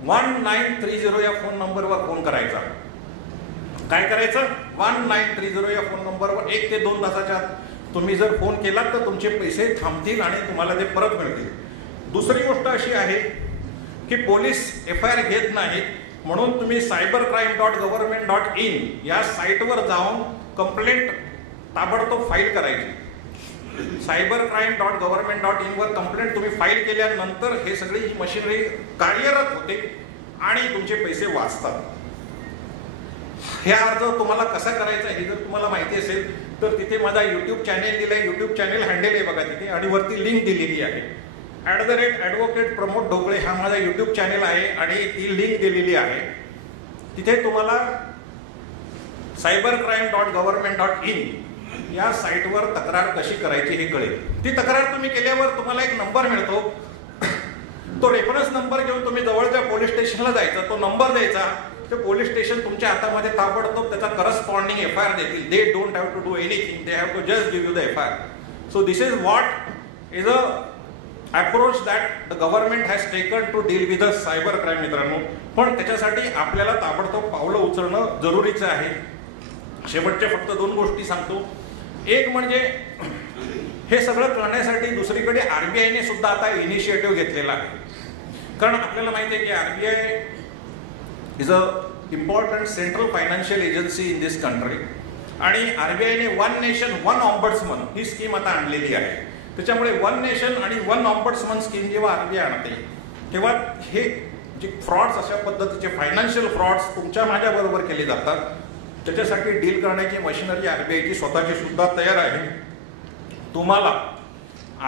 1930 या फोन नंबरवर फोन करायचा. काय करायचं? 1930 या फोन नंबरवर 1 ते 2 तासाच्या आत तुम्ही जर फोन केलात तर तुमचे पैसे थांबतील आणि तुम्हाला ते परत मिळतील. दुसरी गोष्ट अशी आहे की पोलीस FIR घेत नाहीत, म्हणून तुम्ही cybercrime.government.in या साईटवर जाऊन कंप्लेंट ताबडतोब फाईल करायची. cybercrime.government.in वर कंप्लेंट तुम्ही फाईल केल्यानंतर हे सगळी ही मशिनरी कार्यरत होते आणि तुमचे पैसे वाचतात. हे अर्ज तुम्हाला कसा करायचा हे जर तुम्हाला माहिती असेल तर तिथे माझा YouTube चॅनेल दिलाय, YouTube चॅनेल हँडल आहे बघा तिथे, आणि वरती लिंक दिलेली आहे. @advocate प्रमोद ढोकळे हा माझा YouTube चॅनेल आहे आणि ती लिंक दिलेली आहे. तिथे तुम्हाला cybercrime.government.in या साईटवर तक्रार कशी करायची हे कळेल. ती तक्रार तुम्ही केल्यावर तुम्हाला एक नंबर मिळतो. तो रेफरन्स नंबर घेऊन तुम्ही जवळच्या पोलीस स्टेशनला जायचा, तो नंबर द्यायचा. ते पोलीस स्टेशन तुमच्या हातामध्ये ताबडतोब त्याचा करस्पॉन्डिंग FIR देतील. They don't have to do anything, they have to just give you the FIR. So this is what is a approach that the government has taken to deal with the cyber crime. मित्रांनो, पण त्याच्यासाठी आपल्याला ताबडतोब पावलं उचलणं जरुरीचं आहे. शेवटच्या फक्त 2 गोष्टी सांगतो. एक म्हणजे हे सगळं करण्यासाठी दुसरीकडे RBIने सुद्धा आता इनिशिएटिव्ह घेतलेला आहे. कारण आपल्याला माहिती आहे की RBI is a important central financial agency in this country आणि RBIने वन नेशन वन ऑम्बड्समन ही स्कीम आता आणलेली आहे. त्याच्यामुळे वन नेशन आणि वन ऑम्बड्समन स्कीम जेव्हा RBI आणते तेव्हा हे जे फ्रॉड्स अशा पद्धतीचे फायनान्शियल फ्रॉड्स तुमच्या माझ्या बरोबर केले जातात त्याच्यासाठी डील करण्याची मशिनरी RBIची स्वतःची सुद्धा तयार आहे. तुम्हाला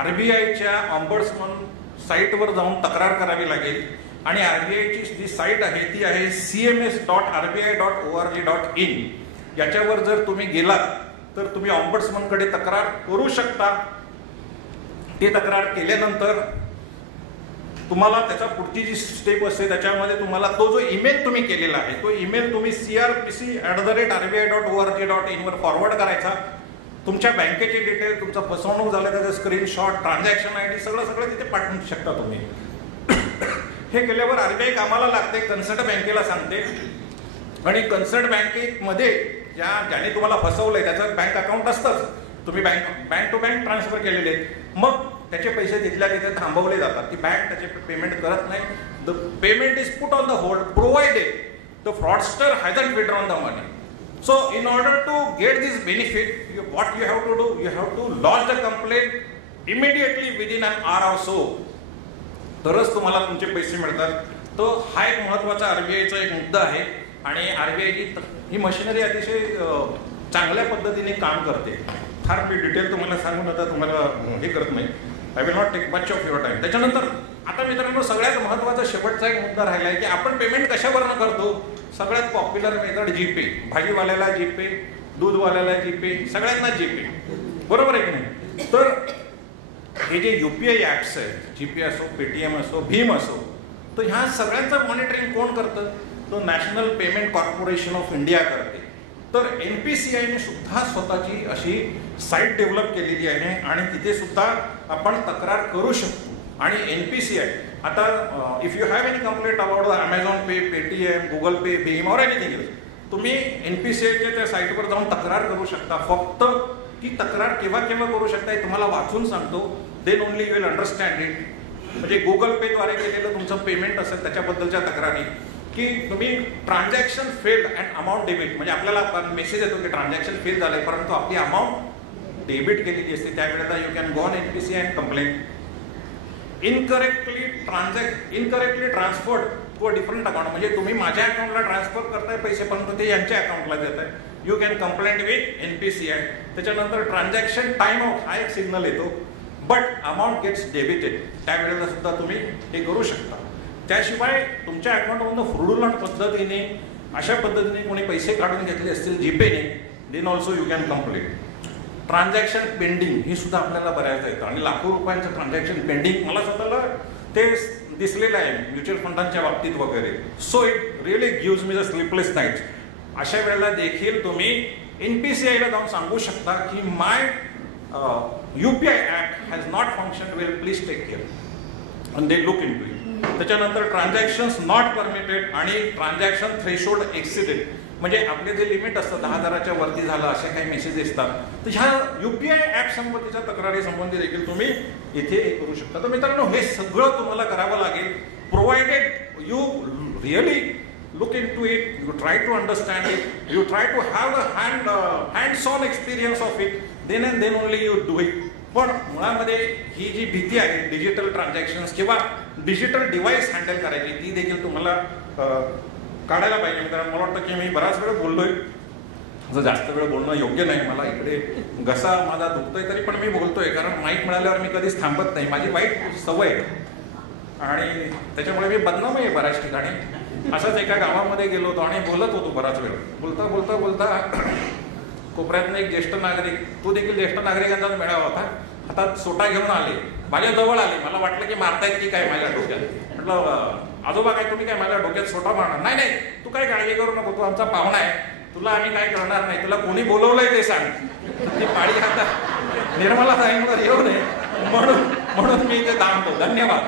RBIच्या ऑम्बड्समन साईटवर जाऊन तक्रार करावी लागेल आणि RBIची जी साईट आहे ती आहे cms.rbi.org.in. याच्यावर जर तुम्ही गेलात तर तुम्ही ऑम्बड्समनकडे तक्रार करू शकता. ती तक्रार केल्यानंतर तुम्हाला त्याचा पुढची जी स्टेप असते त्याच्यामध्ये तुम्हाला तो जो ईमेल तुम्ही केलेला आहे तो ईमेल तुम्ही crpc@rbi.org.in वर फॉरवर्ड करायचा. तुमच्या बँकेचे डिटेल, तुमचं फसवणूक झालं त्याचं स्क्रीनशॉट, ट्रान्झॅक्शन ID सगळं तिथे पाठवू शकता तुम्ही. हे केल्यावर RBI कामाला लागते, कन्सर्ट बँकेला सांगते आणि कन्सर्ट बँकेमध्ये ज्याने तुम्हाला फसवलंय त्याचं बँक अकाउंट असतंच, तुम्ही बँक टू बँक ट्रान्सफर केलेले आहेत, मग त्याचे पैसे तिथल्या तिथे थांबवले जातात. ती बँक त्याचे पेमेंट करत नाही. The payment is put on the hold provided the fraudster हॅजंट withdrawn the money. So in order to get this benefit, what you have to do, you have to lodge the complaint immediately within an hour or so. तरच तुम्हाला तुमचे पैसे मिळतात. तो हा एक महत्वाचा RBIचा एक मुद्दा आहे आणि RBI ही मशिनरी अतिशय चांगल्या पद्धतीने काम करते. फार मी डिटेल तुम्हाला सांगून आता तुम्हाला हे करत नाही. I will not take much of your time. त्याच्यानंतर आता मित्रांनो सगळ्यात महत्वाचा शेवटचा एक मुद्दा राहिला आहे की आपण पेमेंट कशावरनं करतो. सगळ्यात पॉप्युलर मेथड जीपे. भाजीवाल्याला जीपे, दूधवाल्याला जीपे, सगळ्यांना जीपे, बरोबर आहे की नाही. तर हे जे UPI ॲप्स आहेत, जीपे असो, पेटीएम असो, भीम असो, तर ह्या सगळ्यांचं मॉनिटरिंग कोण करतं. तो national payment corporation of India करते. तर NPCIने सुद्धा स्वतःची अशी साईट डेव्हलप केलेली आहे आणि तिथे सुद्धा आपण तक्रार करू शकतो. आणि NPCI आता if you have any complaint about Amazon pay, Paytm, Google pay, Bhim or anything else, तुम्ही NPCIच्या त्या साईटवर जाऊन तक्रार करू शकता. फक्त ती तक्रार केव्हा करू शकता हे तुम्हाला वाचून सांगतो. Then only you will understand it. म्हणजे गुगल पेद्वारे केलेलं तुमचं पेमेंट असेल त्याच्याबद्दलच्या तक्रारी, की तुम्ही transaction failed and amount debit, म्हणजे आपल्याला मेसेज येतो की ट्रान्झॅक्शन फेल झालंय परंतु आपली अमाऊंट डेबिट केलेली असते, त्यावेळेला you can go on NPCI and complaint. Incorrectly transferred to a different account, म्हणजे तुम्ही माझ्या अकाउंटला ट्रान्सफर करताय पैसे परंतु ते यांच्या अकाउंटला देत आहे, you can complaint with NPCI. त्याच्यानंतर ट्रान्झॅक्शन टाइम आउट हा एक सिग्नल येतो, बट अमाऊंट गेट्स डेबिटेड, त्यावेळेला सुद्धा तुम्ही हे करू शकता. त्याशिवाय तुमच्या अकाउंटमधून फ्रॉडुलंट पद्धतीने अशा पद्धतीने कोणी पैसे काढून घेतले असतील जीपेने, then also you can complaint. Transaction pending ही सुद्धा आपल्याला बऱ्याचदा येतं आणि लाखो रुपयांचं ट्रान्झॅक्शन पेंडिंग मला स्वतःला ते दिसलेलं आहे म्युच्युअल फंडांच्या बाबतीत वगैरे. So it really gives me the sleepless nights. अशा वेळेला देखील तुम्ही NPCIला जाऊन सांगू शकता की my UPI app has not function well, please take care and they look into it. त्याच्यानंतर ट्रान्झॅक्शन्स नॉट परमिटेड आणि ट्रान्झॅक्शन थ्रेशोल्ड एक्सिडेड, म्हणजे आपले जे लिमिट असतं 10,000च्या वरती झालं असे काही मेसेज असतात. तर ह्या UPI ॲप संबंधीच्या तक्रारी संबंधी देखील तुम्ही इथे हे करू शकता. तर मित्रांनो हे सगळं तुम्हाला करावं लागेल provided you really look into it, you try to understand it, you try to have a hands-on experience of it, then and then only you do it. पण मुळामध्ये ही जी भीती आहे डिजिटल ट्रान्झॅक्शन्स किंवा डिजिटल डिव्हाइस हँडल करायची ती देखील तुम्हाला काढायला पाहिजे. मित्रांनो मला वाटतं की मी बराच वेळ बोललोय, जास्त वेळ बोलणं योग्य नाही. मला इकडे घसा माझा दुखतोय तरी पण मी बोलतोय, कारण माईक मिळाल्यावर मी कधीच थांबत नाही, माझी वाईट सवय आणि त्याच्यामुळे मी बदनाम आहे बऱ्याच ठिकाणी. असंच एका गावामध्ये गेलो होतो आणि बोलत होतो बराच वेळ, बोलता कोपऱ्यातनं एक ज्येष्ठ नागरिक, तो देखील ज्येष्ठ नागरिकांचाच मेळावा होता, हातात सोटा घेऊन आले, माझ्या जवळ आले. मला वाटलं की मारतायत की काय माझ्या डोक्यात. म्हटलं आजोबा काय तुम्ही काय माझ्या डोक्यात सोटा मारणार? नाही तू काय काळजी करू नको, तू आमचा पाहुणा आहे, तुला आम्ही काय करणार नाही, तुला कोणी बोलवलंय ते सांग. ती पाळी आता निर्मला ताईंवर येऊ नये म्हणून मी इथे थांबतो. धन्यवाद.